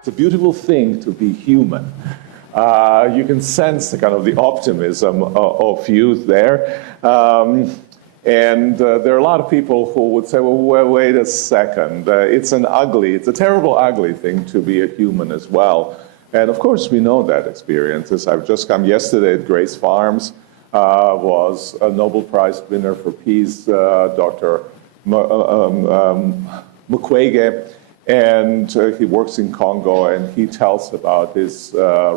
It's a beautiful thing to be human. You can sense the kind of the optimism of youth there. And there are a lot of people who would say, well, wait a second. It's a terrible, ugly thing to be a human as well. And of course, we know that experiences. I've just come yesterday at Grace Farms, was a Nobel Prize winner for Peace, Dr. Mukwege, and he works in Congo, and he tells about this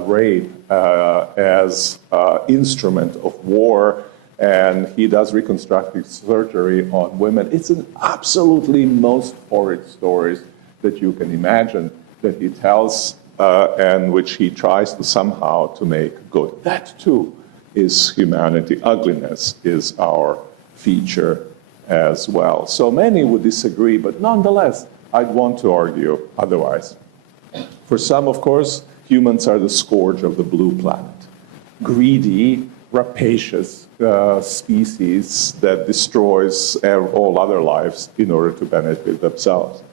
rape as instrument of war, and he does reconstructive surgery on women. It's an absolutely most horrid stories that you can imagine that he tells, and which he tries to somehow to make good. That too is humanity. Ugliness is our feature as well. So many would disagree, but nonetheless, I'd want to argue otherwise. For some, of course, humans are the scourge of the blue planet. Greedy, rapacious species that destroys all other lives in order to benefit themselves.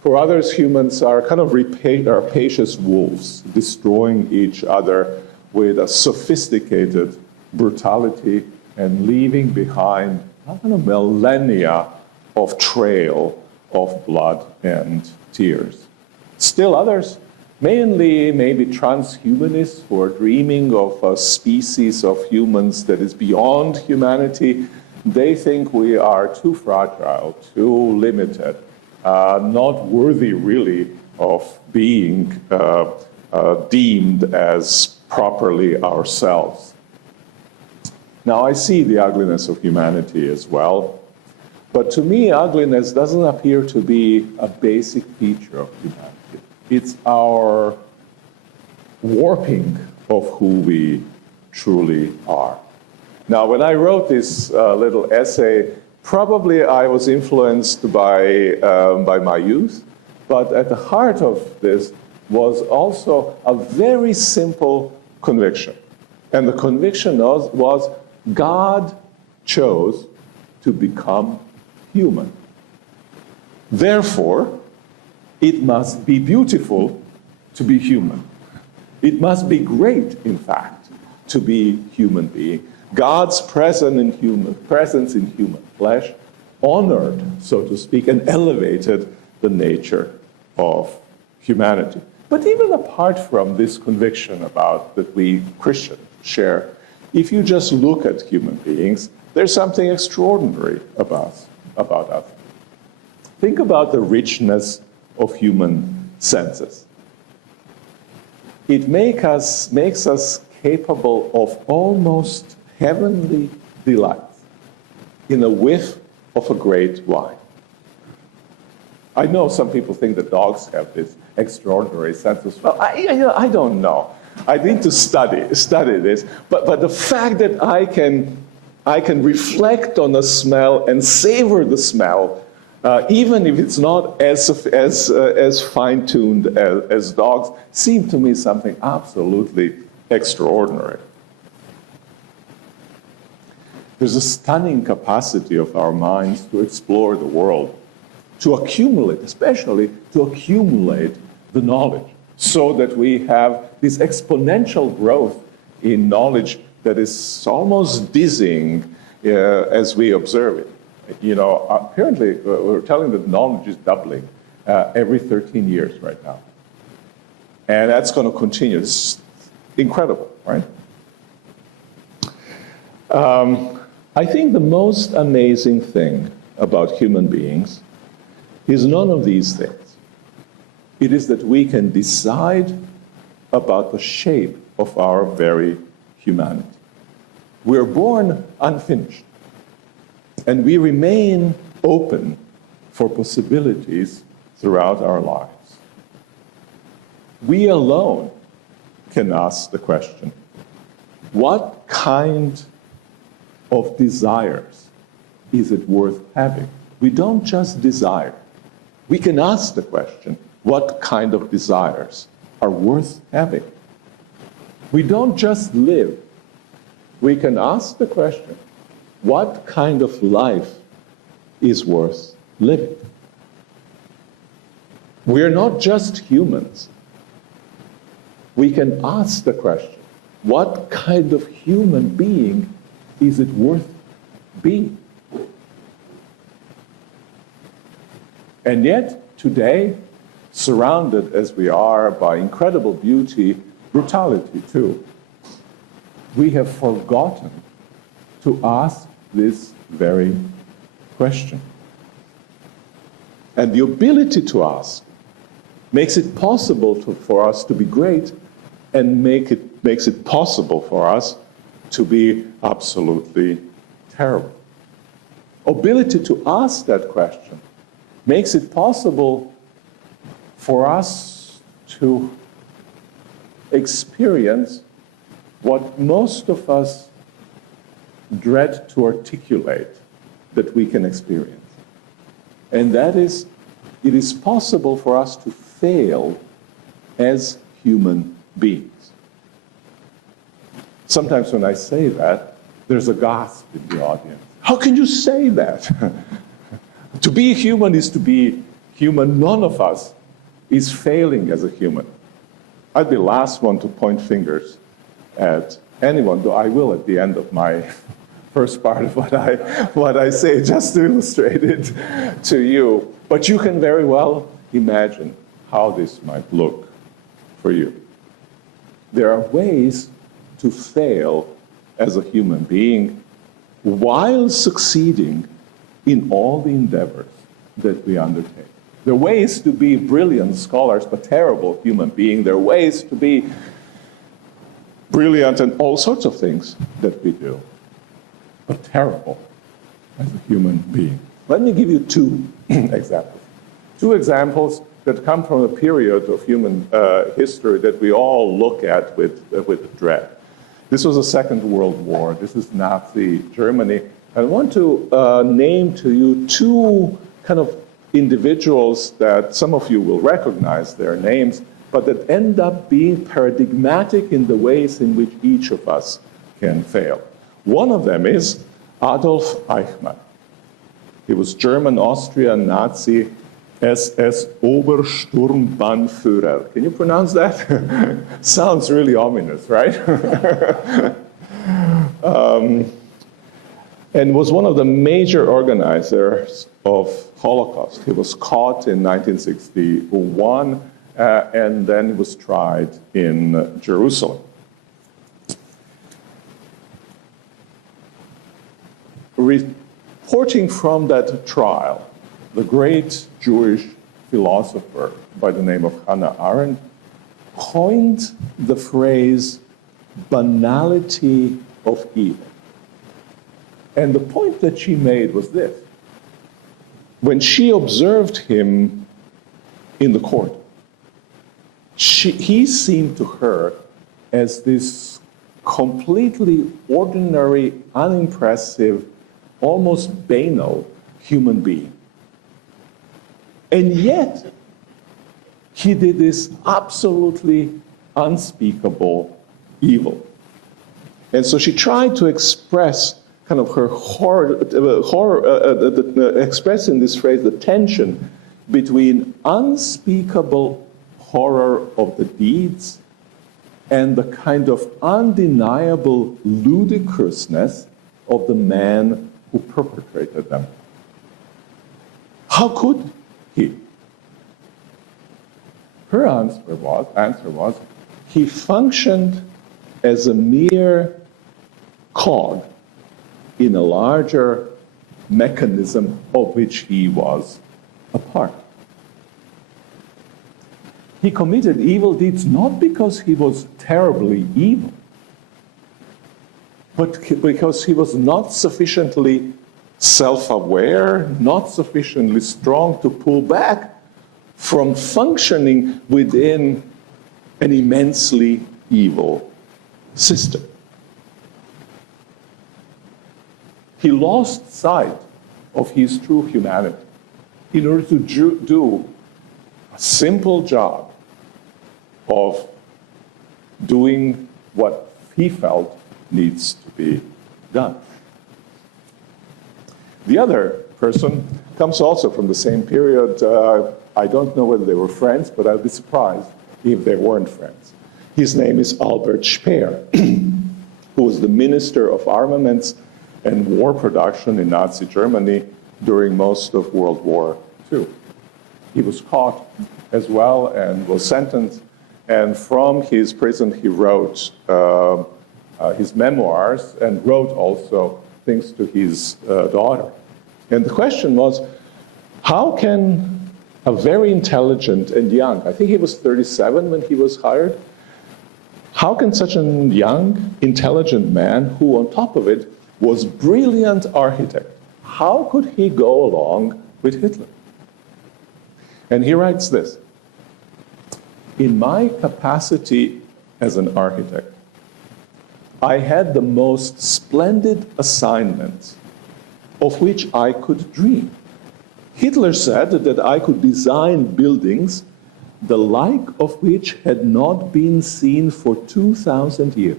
For others, humans are kind of rapacious wolves, destroying each other with a sophisticated brutality and leaving behind millennia of trail of blood and tears. Still others, mainly maybe transhumanists who are dreaming of a species of humans that is beyond humanity, they think we are too fragile, too limited, not worthy really of being deemed as properly ourselves. Now, I see the ugliness of humanity as well, but to me, ugliness doesn't appear to be a basic feature of humanity. It's our warping of who we truly are. Now, when I wrote this little essay, probably I was influenced by my youth, but at the heart of this was also a very simple conviction. And the conviction was God chose to become human. Therefore, it must be beautiful to be human. It must be great, in fact, to be human being. God's presence in human flesh honored, so to speak, and elevated the nature of humanity. But even apart from this conviction that we Christians share, if you just look at human beings, there's something extraordinary about us. Think about the richness of human senses. It makes us capable of almost heavenly delights in a whiff of a great wine. I know some people think that dogs have this extraordinary sense of smell. I don't know. I need to study this. But the fact that I can reflect on a smell and savor the smell, even if it's not as fine-tuned as dogs, seemed to me something absolutely extraordinary. There's a stunning capacity of our minds to explore the world, to accumulate, especially to accumulate the knowledge, so that we have this exponential growth in knowledge that is almost dizzying as we observe it. Apparently, we're telling that knowledge is doubling every 13 years right now. And that's going to continue. It's incredible, right? I think the most amazing thing about human beings is none of these things. It is that we can decide about the shape of our very humanity. We're born unfinished, and we remain open for possibilities throughout our lives. We alone can ask the question, what kind of desires is it worth having? We don't just desire. We can ask the question, what kind of desires are worth having? We don't just live. We can ask the question, what kind of life is worth living? We're not just humans. we can ask the question, what kind of human being is it worth being? And yet, today, surrounded as we are by incredible beauty, brutality too, we have forgotten to ask this very question. And the ability to ask makes it possible for us to be great, and makes it possible for us to be absolutely terrible. Ability to ask that question makes it possible for us to experience what most of us dread to articulate that we can experience. And that is, it is possible for us to fail as human beings. Sometimes when I say that, there's a gasp in the audience. How can you say that? To be human is to be human. None of us is failing as a human. I'd be the last one to point fingers at anyone, though I will at the end of my first part of what I say, just to illustrate it to you. But you can very well imagine how this might look for you. There are ways to fail as a human being while succeeding in all the endeavors that we undertake. There are ways to be brilliant scholars but terrible human beings. There are ways to be brilliant in all sorts of things that we do, but terrible as a human being. Let me give you two examples. Two examples that come from a period of human history that we all look at with dread. This was the Second World War. This is Nazi Germany. I want to name to you two kind of individuals that some of you will recognize their names, but that end up being paradigmatic in the ways in which each of us can fail. One of them is Adolf Eichmann. He was German, Austrian, Nazi, SS Obersturmbannführer. Can you pronounce that? Sounds really ominous, right? And was one of the major organizers of Holocaust. He was caught in 1961, and then he was tried in Jerusalem. Reporting from that trial, the great Jewish philosopher by the name of Hannah Arendt coined the phrase banality of evil. And the point that she made was this. When she observed him in the court, he seemed to her as this completely ordinary, unimpressive, almost banal human being. And yet, he did this absolutely unspeakable evil. And so she tried to express kind of her express in this phrase the tension between unspeakable horror of the deeds and the kind of undeniable ludicrousness of the man who perpetrated them. How could he? Her answer was, he functioned as a mere cog in a larger mechanism of which he was a part. He committed evil deeds not because he was terribly evil, but because he was not sufficiently self-aware, not sufficiently strong to pull back from functioning within an immensely evil system. He lost sight of his true humanity in order to do a simple job of doing what he felt needs to be done. The other person comes also from the same period. I don't know whether they were friends, but I'd be surprised if they weren't friends. His name is Albert Speer, who was the Minister of Armaments and War Production in Nazi Germany during most of World War II. He was caught as well and was sentenced, and from his prison he wrote his memoirs and wrote also things to his daughter. And the question was, how can a very intelligent and young, I think he was 37 when he was hired, how can such a young, intelligent man, who on top of it was brilliant architect, how could he go along with Hitler? And he writes this: in my capacity as an architect, I had the most splendid assignments of which I could dream. Hitler said that I could design buildings the like of which had not been seen for 2,000 years.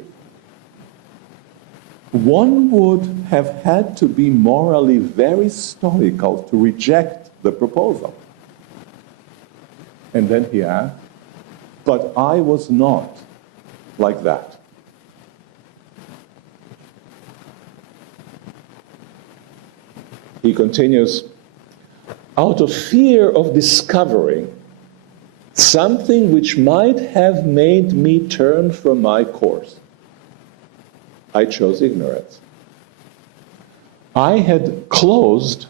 One would have had to be morally very stoical to reject the proposal. And then he asked, but I was not like that. He continues, out of fear of discovering something which might have made me turn from my course, I chose ignorance. I had closed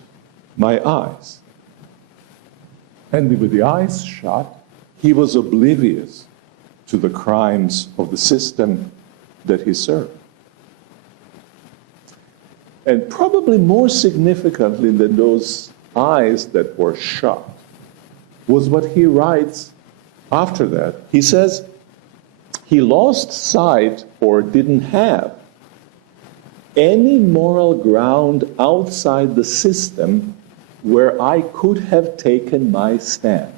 my eyes. And with the eyes shut, he was oblivious to the crimes of the system that he served. And probably more significantly than those eyes that were shut was what he writes after that. He says he lost sight or didn't have any moral ground outside the system where I could have taken my stand.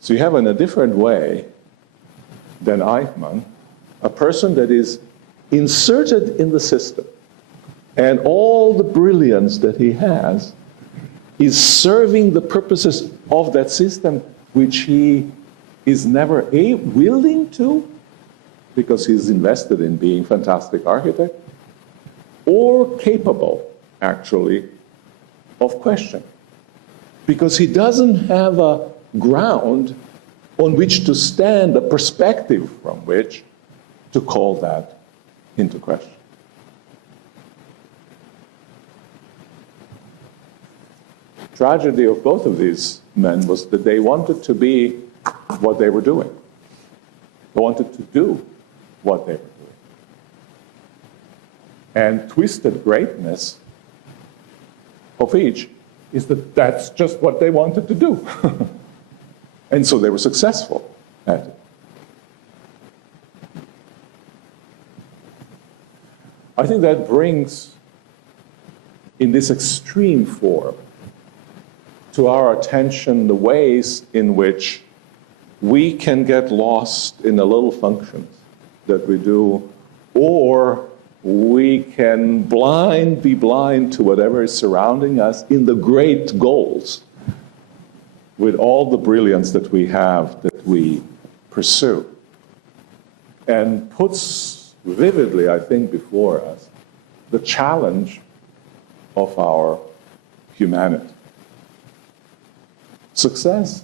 So you have, in a different way than Eichmann, a person that is inserted in the system, and all the brilliance that he has is serving the purposes of that system, which he is never willing to, because he's invested in being a fantastic architect, or capable, actually, of question. Because he doesn't have a ground on which to stand, a perspective from which to call that into question. Tragedy of both of these men was that they wanted to be what they were doing. They wanted to do what they were doing. And twisted greatness of each is that that's just what they wanted to do. And so they were successful at it. I think that brings, in this extreme form, to our attention the ways in which we can get lost in the little functions that we do, or we can be blind to whatever is surrounding us in the great goals, with all the brilliance that we have, that we pursue. And puts vividly, I think, before us the challenge of our humanity. Success,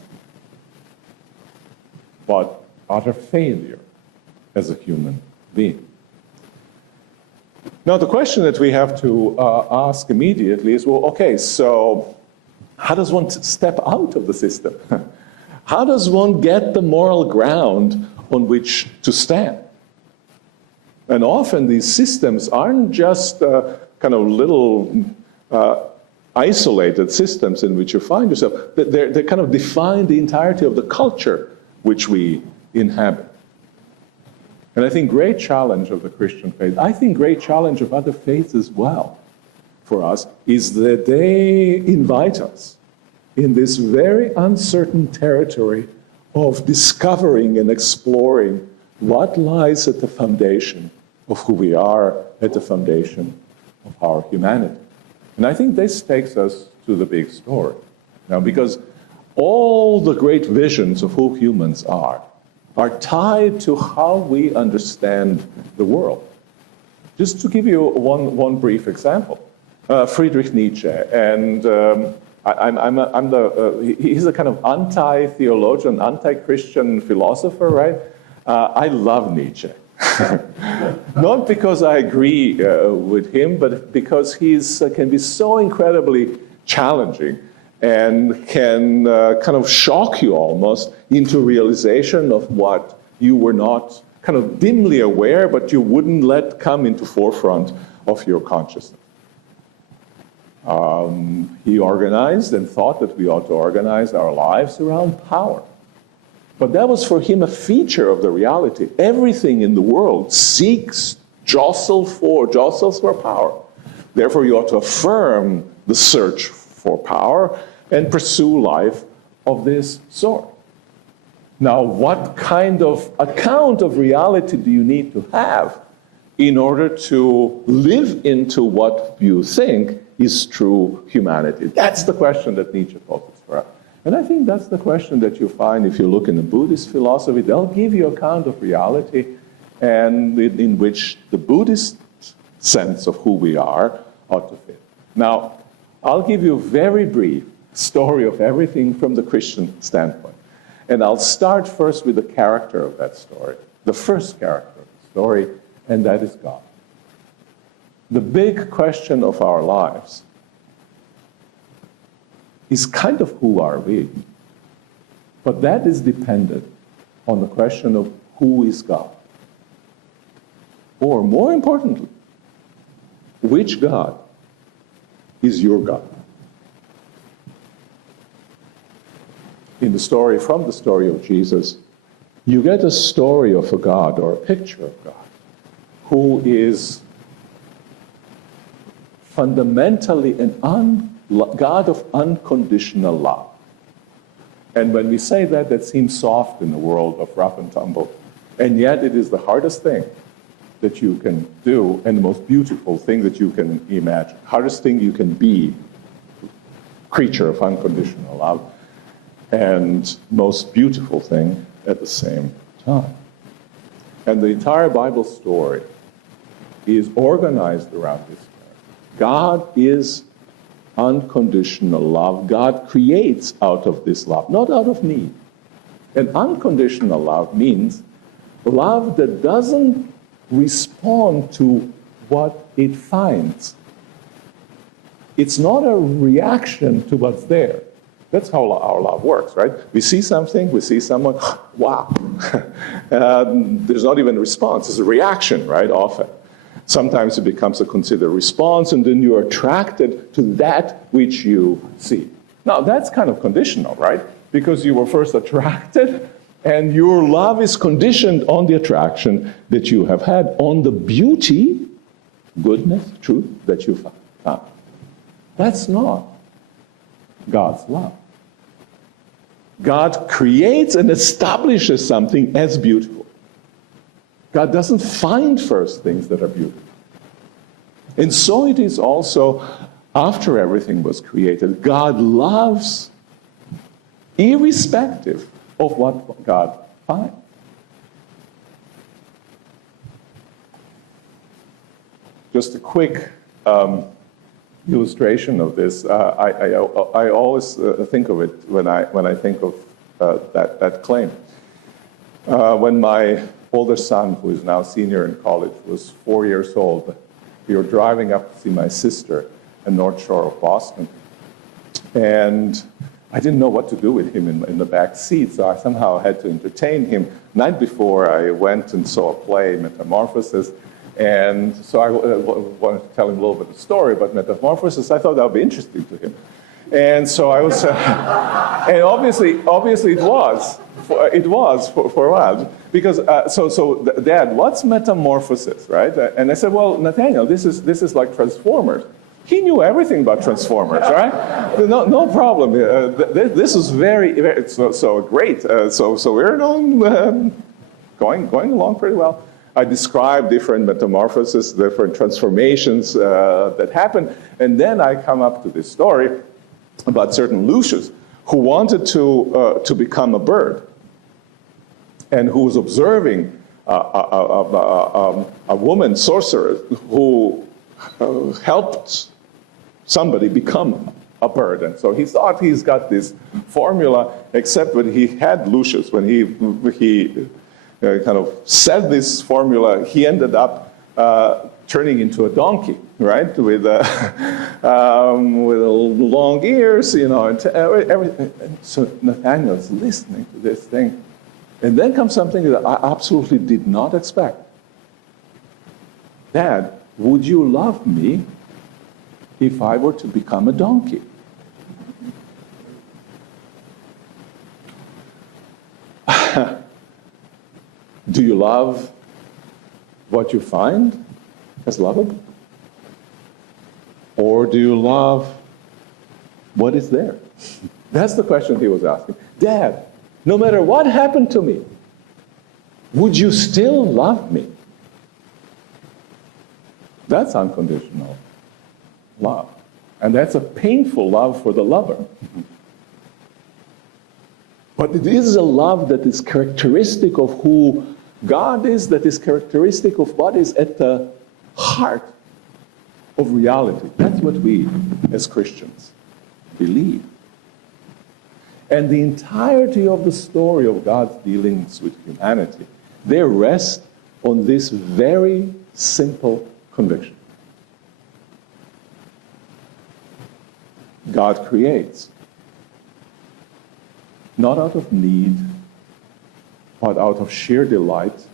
but utter failure as a human being. Now, the question that we have to ask immediately is, well, okay, so how does one step out of the system? How does one get the moral ground on which to stand? And often these systems aren't just kind of little isolated systems in which you find yourself. They kind of define the entirety of the culture which we inhabit. And I think great challenge of the Christian faith, I think great challenge of other faiths as well for us, is that they invite us in this very uncertain territory of discovering and exploring what lies at the foundation of who we are, at the foundation of our humanity. And I think this takes us to the big story. Now, because all the great visions of who humans are are tied to how we understand the world. Just to give you one brief example, Friedrich Nietzsche, and he's a kind of anti-theologian, anti-Christian philosopher, right? I love Nietzsche. Not because I agree with him, but because he can be so incredibly challenging and can kind of shock you almost into realization of what you were not kind of dimly aware, but you wouldn't let come into forefront of your consciousness. He organized and thought that we ought to organize our lives around power. But that was for him a feature of the reality. Everything in the world jostles for power. Therefore, you ought to affirm the search for power and pursue life of this sort. Now, what kind of account of reality do you need to have in order to live into what you think is true humanity? That's the question that Nietzsche poses for us. And I think that's the question that you find if you look in the Buddhist philosophy. They'll give you account of reality and in which the Buddhist sense of who we are ought to fit. Now, I'll give you a very brief story of everything from the Christian standpoint. And I'll start first with the character of that story, the first character of the story, and that is God. The big question of our lives is kind of who are we? But that is dependent on the question of who is God. Or more importantly, which God is your God? From the story of Jesus, you get a story of a God or a picture of God who is fundamentally a God of unconditional love. And when we say that, that seems soft in the world of rough and tumble. And yet it is the hardest thing that you can do and the most beautiful thing that you can imagine. Hardest thing you can be, creature of unconditional love, and most beautiful thing at the same time. And the entire Bible story is organized around this. God is unconditional love. God creates out of this love, not out of need. And unconditional love means love that doesn't respond to what it finds. It's not a reaction to what's there. That's how our love works, right? We see something, we see someone, wow. There's not even a response, it's a reaction, right, often. Sometimes it becomes a considered response, and then you're attracted to that which you see. Now, that's kind of conditional, right? Because you were first attracted, and your love is conditioned on the attraction that you have had, on the beauty, goodness, truth that you found. That's not God's love. God creates and establishes something as beautiful. God doesn't find first things that are beautiful. And so it is also after everything was created. God loves irrespective of what God finds. Just a quick illustration of this. I always think of it when I think of that claim. When my older son, who is now senior in college, was 4 years old, we were driving up to see my sister in North Shore of Boston. And I didn't know what to do with him in the back seat, so I somehow had to entertain him. Night before, I went and saw a play, Metamorphosis, and so I wanted to tell him a little bit of the story about Metamorphosis. I thought that would be interesting to him. And so I was, and obviously it was for a while. Because, so Dad, what's Metamorphosis, right? And I said, well, Nathaniel, this is like Transformers. He knew everything about Transformers, right? No problem. This is very so great. So we're going along pretty well. I describe different metamorphoses, different transformations that happen, and then I come up to this story about certain Lucius who wanted to become a bird. and who was observing a woman sorcerer who helped somebody become a bird. And so he thought he's got this formula, except when he had Lucius, when he kind of said this formula, he ended up turning into a donkey, right? With long ears, and everything. So Nathaniel's listening to this thing. And then comes something that I absolutely did not expect. Dad, would you love me if I were to become a donkey? Do you love what you find as lovable? Or do you love what is there? That's the question he was asking. Dad, no matter what happened to me, would you still love me? That's unconditional love. And that's a painful love for the lover. But it is a love that is characteristic of who God is, that is characteristic of what is at the heart of reality. That's what we, as Christians, believe. And the entirety of the story of God's dealings with humanity, they rest on this very simple conviction. God creates, not out of need, but out of sheer delight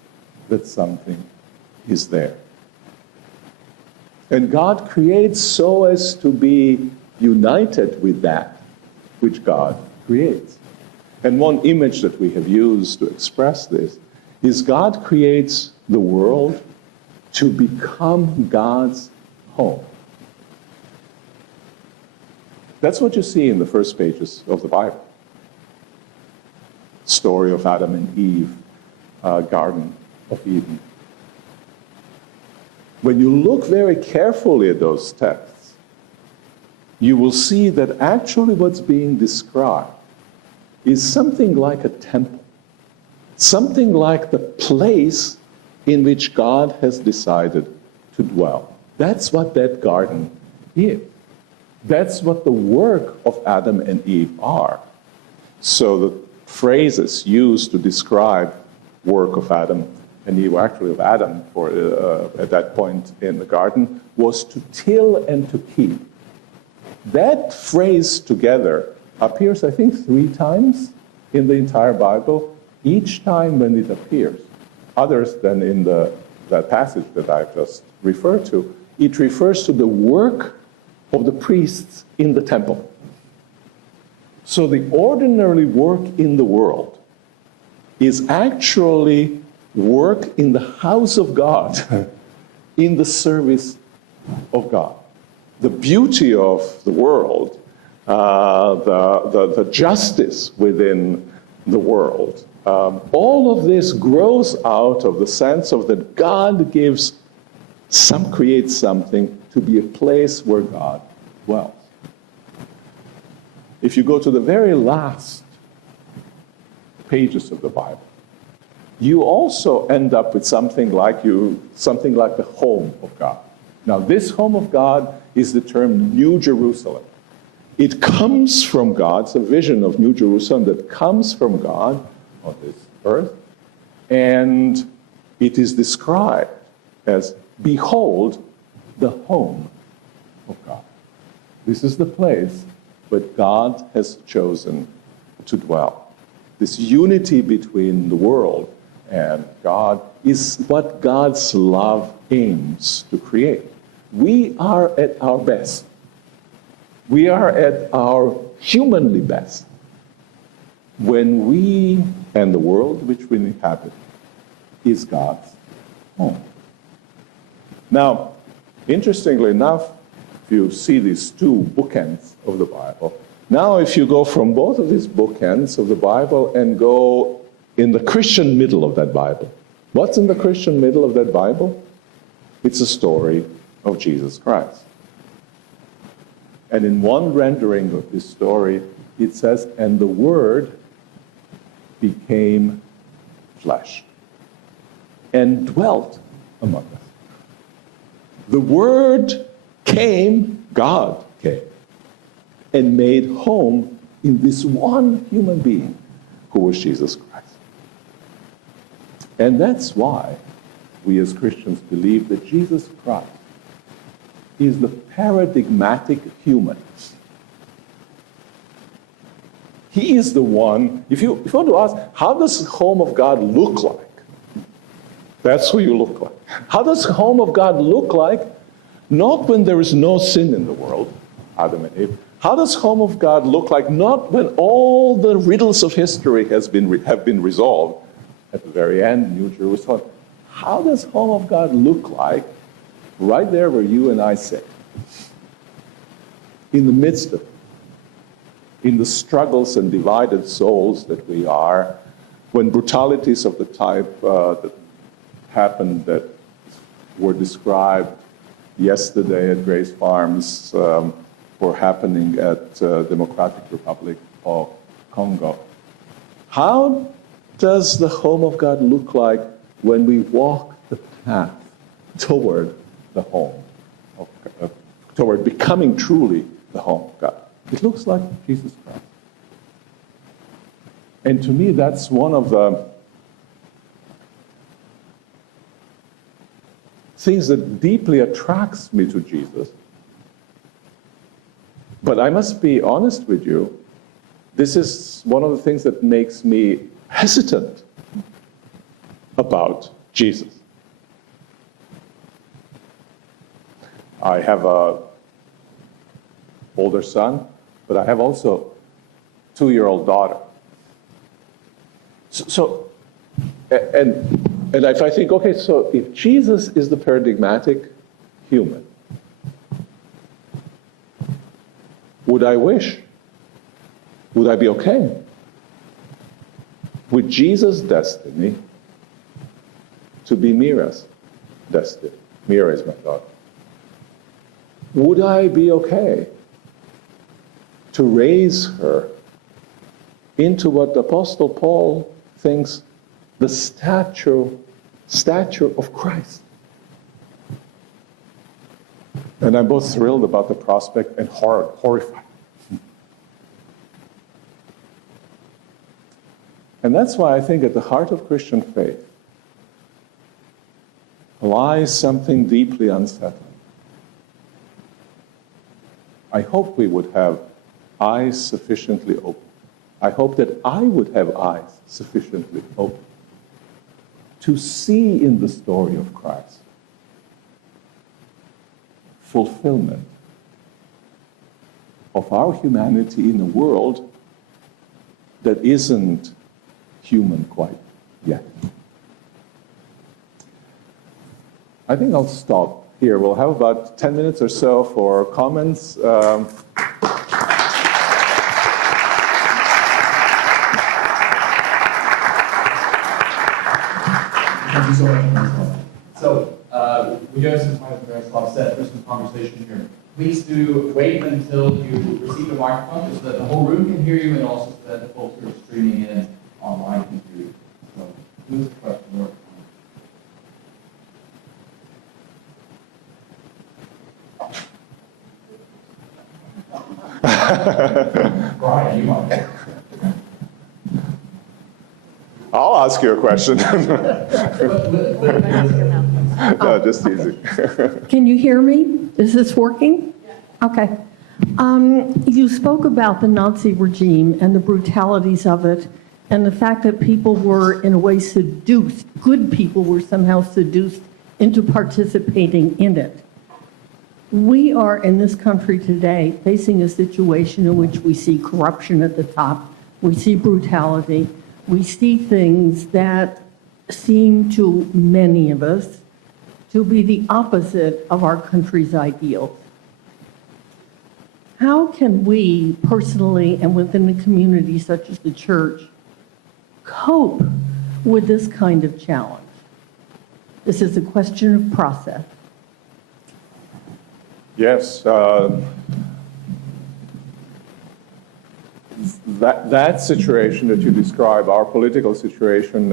that something is there. And God creates so as to be united with that which God creates. And one image that we have used to express this is God creates the world to become God's home. That's what you see in the first pages of the Bible. Story of Adam and Eve, Garden of Eden. When you look very carefully at those texts, you will see that actually what's being described is something like a temple, something like the place in which God has decided to dwell. That's what that garden is. That's what the work of Adam and Eve are. So the phrases used to describe work of Adam and Eve, actually of Adam at that point in the garden, was to till and to keep. That phrase together appears, I think, 3 times in the entire Bible, each time when it appears, others than in that passage that I've just referred to, it refers to the work of the priests in the temple. So the ordinary work in the world is actually work in the house of God, in the service of God. The beauty of the world, the justice within the world, all of this grows out of the sense of that God creates something to be a place where God dwells. If you go to the very last pages of the Bible, you also end up with something like the home of God. Now, this home of God is the term New Jerusalem. It comes from God. It's a vision of New Jerusalem that comes from God on this earth, and it is described as, behold, the home of God. This is the place where God has chosen to dwell. This unity between the world and God is what God's love aims to create. We are at our best. We are at our humanly best when we and the world which we inhabit is God's home. Now, interestingly enough, if you see these 2 bookends of the Bible, now if you go from both of these bookends of the Bible and go in the Christian middle of that Bible, what's in the Christian middle of that Bible? It's a story of Jesus Christ. And in one rendering of this story, it says, and the Word became flesh and dwelt among us. The Word came, God came, and made home in this one human being who was Jesus Christ. And that's why we as Christians believe that Jesus Christ is the paradigmatic human. He is the one, if you want to ask, how does the home of God look like? That's who you look like. How does the home of God look like? Not when there is no sin in the world, Adam and Eve. How does the home of God look like? Not when all the riddles of history have been resolved. At the very end, New Jerusalem. How does the home of God look like right there where you and I sit? In the midst of it. In the struggles and divided souls that we are, when brutalities of the type that happened that were described yesterday at Grace Farms were happening at Democratic Republic of Congo. How does the home of God look like when we walk the path toward the home, toward becoming truly the home of God? It looks like Jesus Christ. And to me, that's one of the things that deeply attracts me to Jesus. But I must be honest with you, this is one of the things that makes me hesitant about Jesus. I have an older son, but I have also a 2-year-old daughter. And if I think, okay, so if Jesus is the paradigmatic human, would I wish? Would I be okay with Jesus' destiny to be Mira's destiny? Mira is my daughter. Would I be okay to raise her into what the Apostle Paul thinks the stature of Christ? And I'm both thrilled about the prospect and horrified. And that's why I think at the heart of Christian faith lies something deeply unsettling. I hope we would have eyes sufficiently open. I hope that I would have eyes sufficiently open to see in the story of Christ fulfillment of our humanity in a world that isn't human quite yet. I think I'll stop here. We'll have about 10 minutes or so for comments. Thank you so much, Miroslav. So, we do have some time, as Miroslav said, for some conversation here. Please do wait until you receive the microphone, so that the whole room can hear you, and also so that the folks who are streaming in online can hear you. So, who's the question or comment? Brian, you might. I'll ask you a question. No, just easy. Can you hear me? Is this working? Okay. You spoke about the Nazi regime and the brutalities of it, and the fact that people were, in a way, seduced. Good people were somehow seduced into participating in it. We are, in this country today, facing a situation in which we see corruption at the top, we see brutality, we see things that seem to many of us to be the opposite of our country's ideals. How can we personally and within a community such as the church cope with this kind of challenge? This is a question of process. Yes. that situation that you describe, our political situation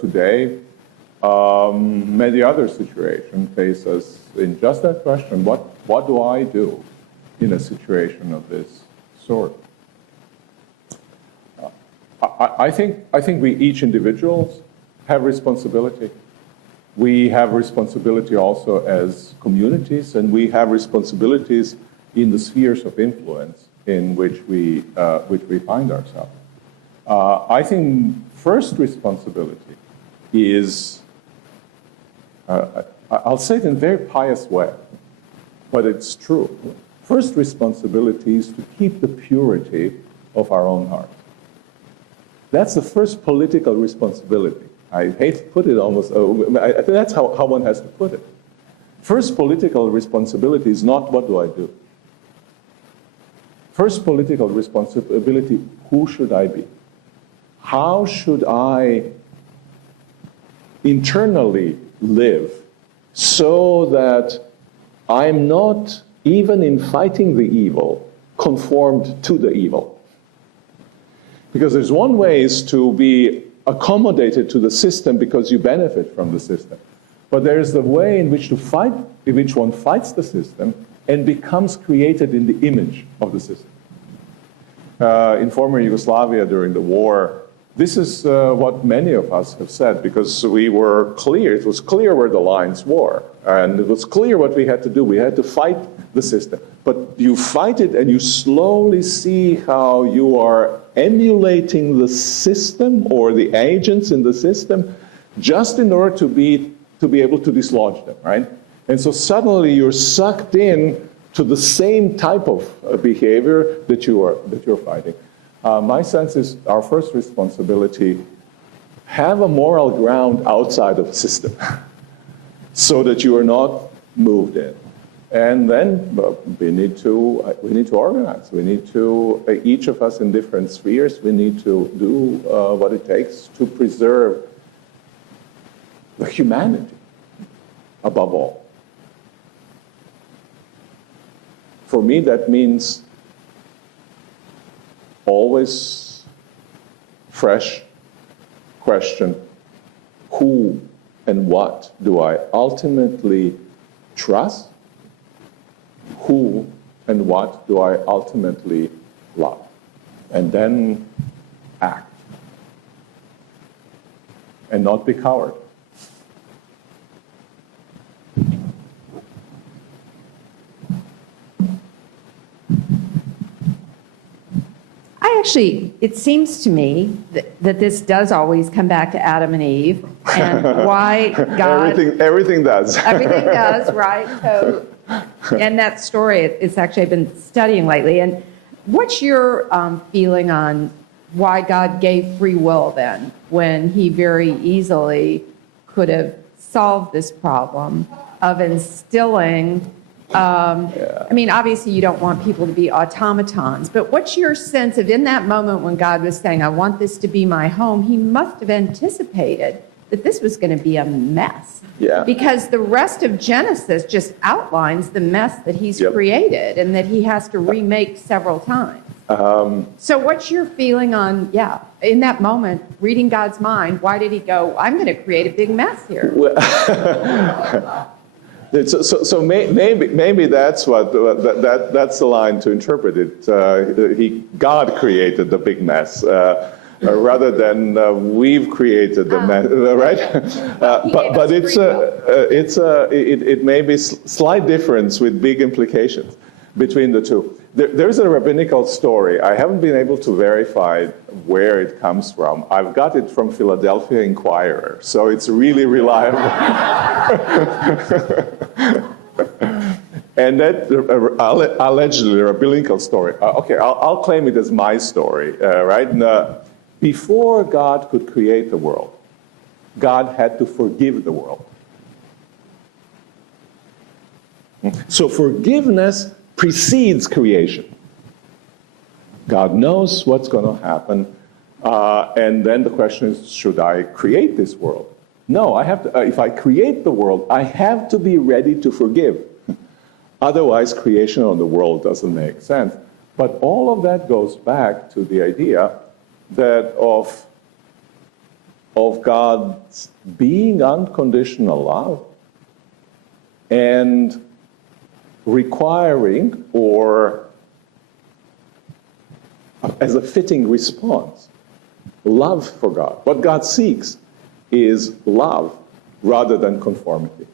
today, many other situations face us in just that question: what do I do in a situation of this sort? I think we each individuals have responsibility. We have responsibility also as communities, and we have responsibilities in the spheres of influence in which we find ourselves. I think first responsibility is, I'll say it in a very pious way, but it's true. First responsibility is to keep the purity of our own hearts. That's the first political responsibility. I hate to put it almost, I think that's how one has to put it. First political responsibility is not what do I do. First political responsibility, who should I be? How should I internally live so that I'm not, even in fighting the evil, conformed to the evil? Because there's one way is to be accommodated to the system because you benefit from the system. But there's the way in which one fights the system and becomes created in the image of the system. In former Yugoslavia during the war, this is what many of us have said, because we were clear, it was clear where the lines were, and it was clear what we had to do. We had to fight the system. But you fight it and you slowly see how you are emulating the system or the agents in the system just in order to be able to dislodge them, right? And so suddenly you're sucked in to the same type of behavior that you're fighting. My sense is our first responsibility, have a moral ground outside of the system so that you are not moved in. And then we need to organize. We need to, each of us in different spheres, we need to do what it takes to preserve the humanity above all. For me, that means always fresh question, who and what do I ultimately trust? Who and what do I ultimately love? And then act. And not be coward. It seems to me that this does always come back to Adam and Eve and why God... Everything does. Everything does, right? So, and that story, it's actually I've been studying lately. And what's your feeling on why God gave free will then, when he very easily could have solved this problem of instilling... I mean, obviously you don't want people to be automatons, but what's your sense of in that moment when God was saying, I want this to be my home, he must have anticipated that this was going to be a mess. Yeah. Because the rest of Genesis just outlines the mess that he's created and that he has to remake several times. So what's your feeling on, in that moment, reading God's mind, why did he go, I'm going to create a big mess here? So maybe that's that's the line to interpret it. God created the big mess rather than we've created the mess, right? But it may be slight difference with big implications between the two. There's a rabbinical story. I haven't been able to verify where it comes from. I've got it from Philadelphia Inquirer, so it's really reliable. And that allegedly rabbinical story. I'll claim it as my story, right? Before God could create the world, God had to forgive the world. So forgiveness precedes creation. God knows what's going to happen, and then the question is, should I create this world? No, I have to. If I create the world, I have to be ready to forgive. Otherwise, creation of the world doesn't make sense. But all of that goes back to the idea that of God's being unconditional love and requiring, or as a fitting response, love for God. What God seeks is love rather than conformity.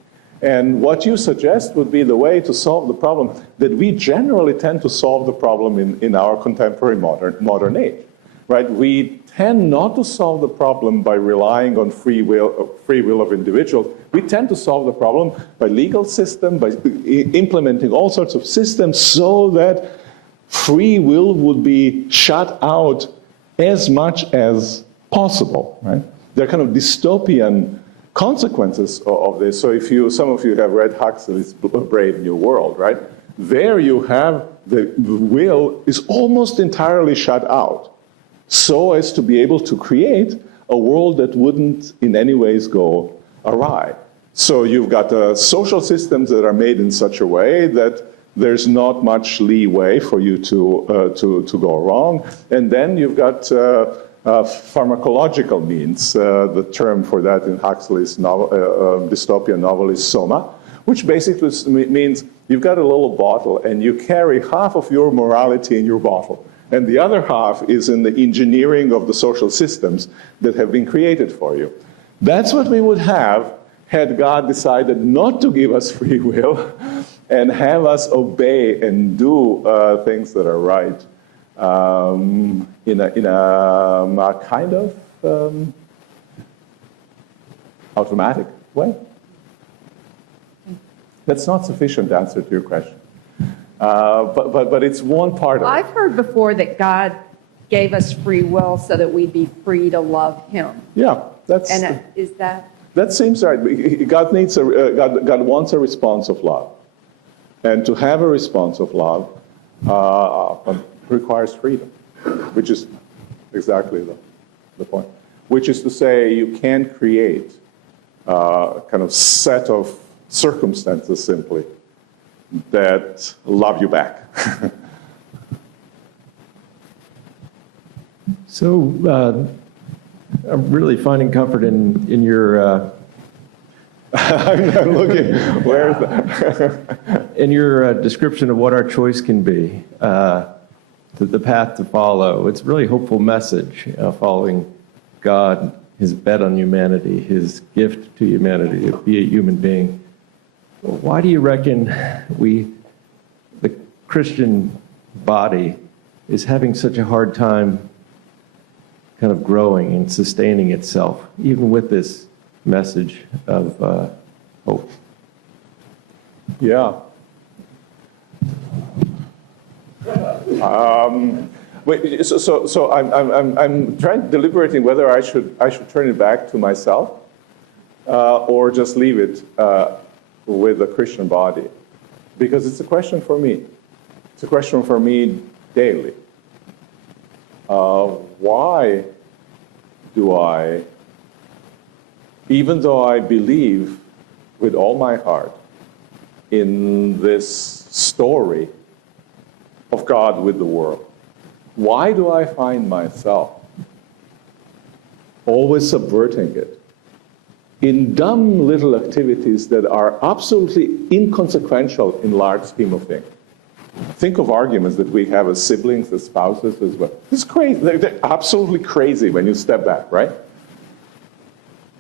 And what you suggest would be the way to solve the problem that we generally tend to solve the problem in our contemporary modern age, right? We tend not to solve the problem by relying on free will of individuals. We tend to solve the problem by legal system, by implementing all sorts of systems so that free will would be shut out as much as possible, right? There are kind of dystopian consequences of this. So some of you have read Huxley's Brave New World, right? There you have the will is almost entirely shut out, so as to be able to create a world that wouldn't in any ways go awry. So you've got social systems that are made in such a way that there's not much leeway for you to go wrong. And then you've got pharmacological means. The term for that in Huxley's dystopian novel is soma, which basically means you've got a little bottle and you carry half of your morality in your bottle. And the other half is in the engineering of the social systems that have been created for you. That's what we would have had God decided not to give us free will and have us obey and do things that are right in a kind of automatic way. That's not sufficient answer to your question. But it's one part of it. I've heard before that God gave us free will so that we'd be free to love him. Yeah, And is that? that seems right. God wants a response of love. And to have a response of love requires freedom, which is exactly the point. Which is to say, you can't create a kind of set of circumstances simply that love you back. So I'm really finding comfort in your I'm looking, where is that? in your description of what our choice can be, the path to follow. It's a really hopeful message, following God, his bet on humanity, his gift to humanity, to be a human being. Why do you reckon the Christian body is having such a hard time kind of growing and sustaining itself, even with this message of hope? Yeah. So I'm deliberating whether I should turn it back to myself or just leave it with the Christian body, because it's a question for me. It's a question for me daily. Why do I, even though I believe with all my heart in this story of God with the world, why do I find myself always subverting it in dumb little activities that are absolutely inconsequential in large scheme of things? Think of arguments that we have as siblings, as spouses, as well. It's crazy. They're absolutely crazy when you step back, right?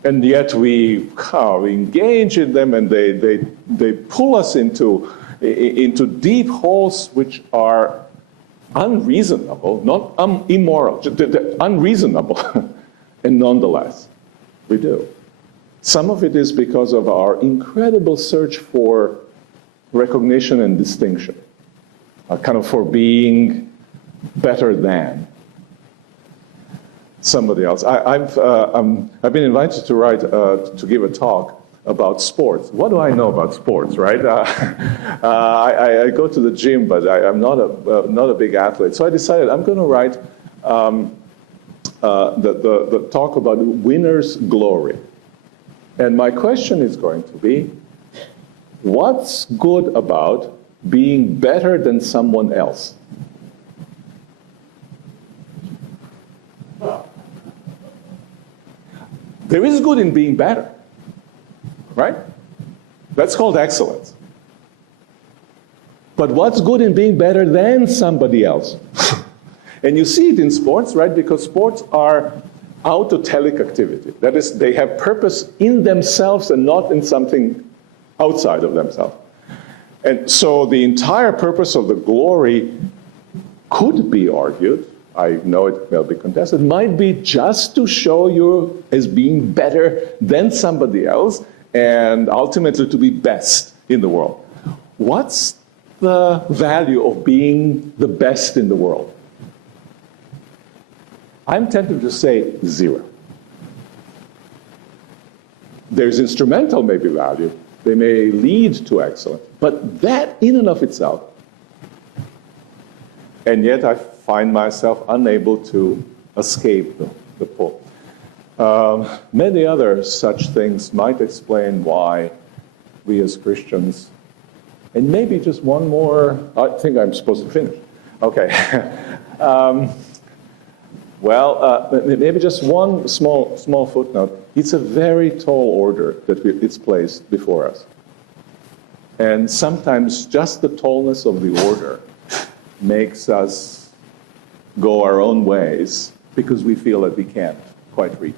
And yet we engage in them, and they pull us into deep holes which are unreasonable, not immoral, unreasonable, and nonetheless we do. Some of it is because of our incredible search for recognition and distinction, kind of for being better than somebody else. I've been invited to write, to give a talk about sports. What do I know about sports, right? I go to the gym, but I'm not a big athlete. So I decided I'm going to write the talk about winner's glory. And my question is going to be, what's good about being better than someone else? There is good in being better, right? That's called excellence. But what's good in being better than somebody else? And you see it in sports, right? Because sports are autotelic activity. That is, they have purpose in themselves and not in something outside of themselves. And so the entire purpose of the glory could be argued, I know it will be contested, might be just to show you as being better than somebody else and ultimately to be best in the world. What's the value of being the best in the world? I'm tempted to say 0. There's instrumental maybe value. They may lead to excellence, but that in and of itself. And yet I find myself unable to escape the pull. Many other such things might explain why we as Christians, and maybe just one more, I think I'm supposed to finish. Okay. Maybe just one small footnote. It's a very tall order that it's placed before us. And sometimes just the tallness of the order makes us go our own ways because we feel that we can't quite reach.